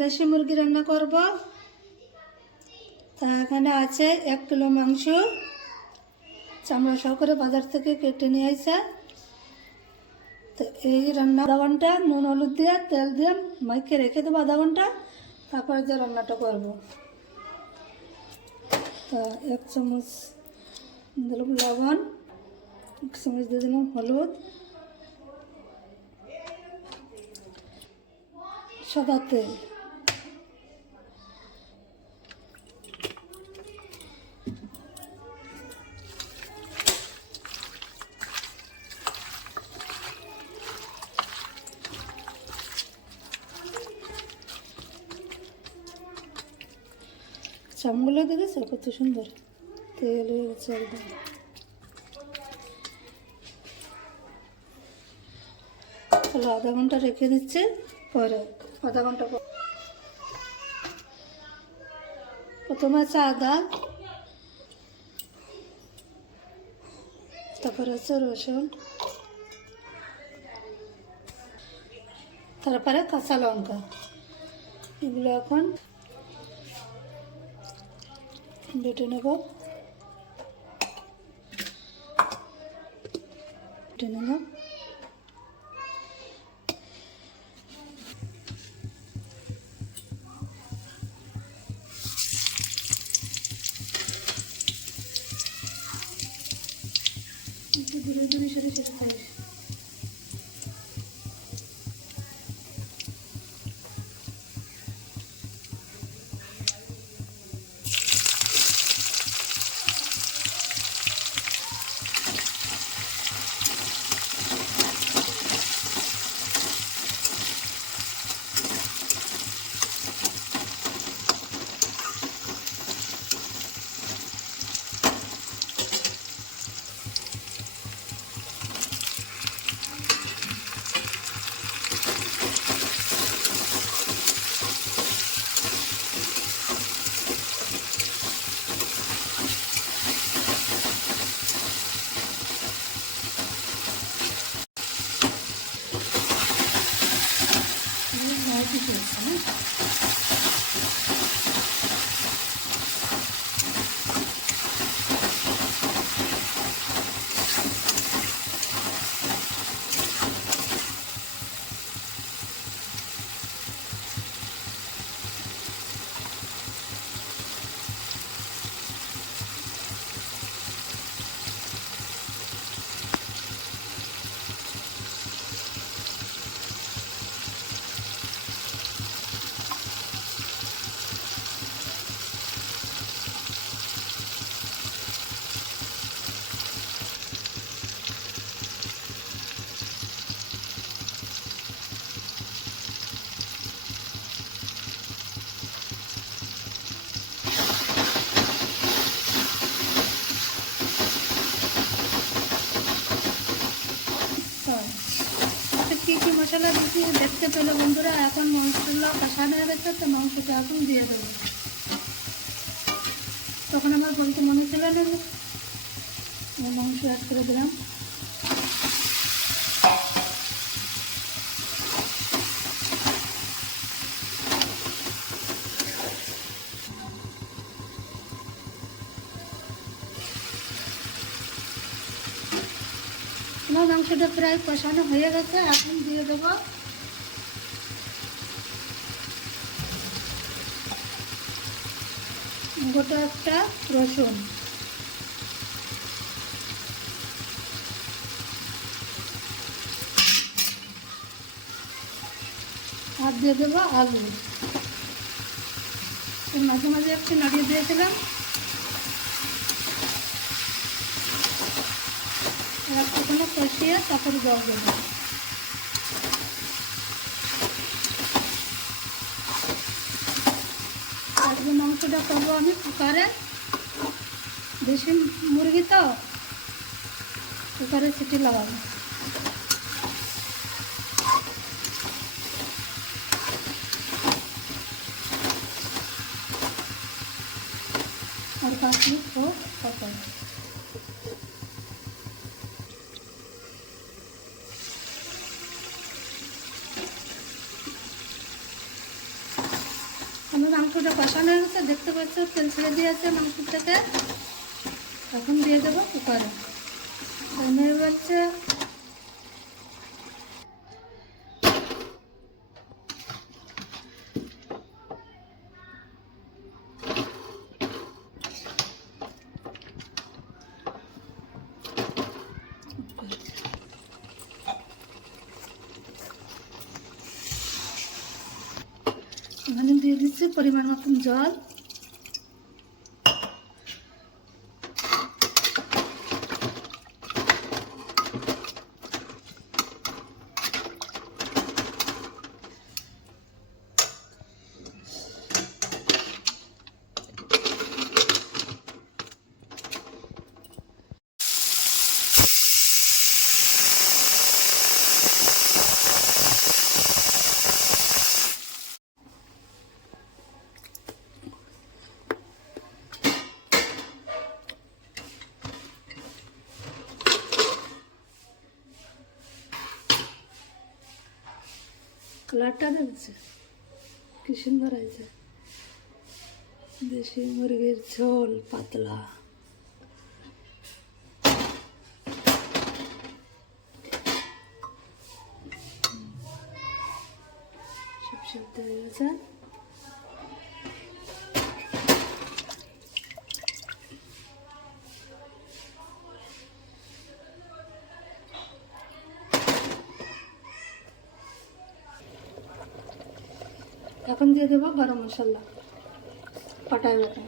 দেশি মুরগি রান্না করব। তা এখানে আছে 1 কিলো মাংস, চামড়া সহকারে বাজার থেকে কেটে নিয়ে আসে। তো এই রান্না আধা ঘন্টা নুন হলুদ দিয়ে তেল দিয়ে মাইকে রেখে দেবো আধা ঘন্টা, তারপরে যে রান্নাটা করব। তা 1 চামচ দিলাম লবণ, 1 চামচ দিয়ে দিলাম হলুদ, সাদা তেল, চামগুলো দেখেছো কত সুন্দর তেল হয়ে গেছে একদম। তাহলে আধা ঘন্টা রেখে দিচ্ছে, পরে আধা ঘন্টা পর প্রথমে আছে আদা, তারপরে আছে রসুন, তারপরে কাঁচা লঙ্কা। এগুলো এখন বেটে নেব। বেটে নিলাম। ধীরে ধীরে সেরে সেরে খাই। কী কী মশলা দিচ্ছি দেখতে পেলে বন্ধুরা। এখন মশলা কষানো হয়ে গেছে, তো মাংসটা এখন দিয়ে দেবো। তখন আমার বলতে মনে ছিল না, মাংস অ্যাড করে দিলাম। আমার মাংসটা প্রায় কষানো হয়ে গেছে, এখন দিয়ে দেবো গোটা একটা রসুন, আর দিয়ে দেবো আলু। মাঝে মাঝে একটু নাড়িয়ে দিয়েছিলাম। একটুখানি কষিয়ে তারপরে জল দেবো। আজকে মাংসটা করবো আমি কুকারে, দেশি মুরগি তো কুকারে সিটি লাগাবো। और 5 मिनट को पकाएं। আমার মাংসটা কষানো হয়ে গেছে, দেখতে পাচ্ছ তেল ছেড়ে দিয়েছে মাংস থেকে। এখন দিয়ে দেবো কুকারে। হয়ে যাচ্ছে। এখানে দিয়ে দিচ্ছি পরিমাণ মতন জল। কালারটা দেখছে কি সুন্দর হয়েছে। দেশি মুরগির ঝোল পাতলা। সব সেদ্ধ হয়ে গেছে। এখন দিয়ে দেবো গরম মশলা, পাটায় বাটা।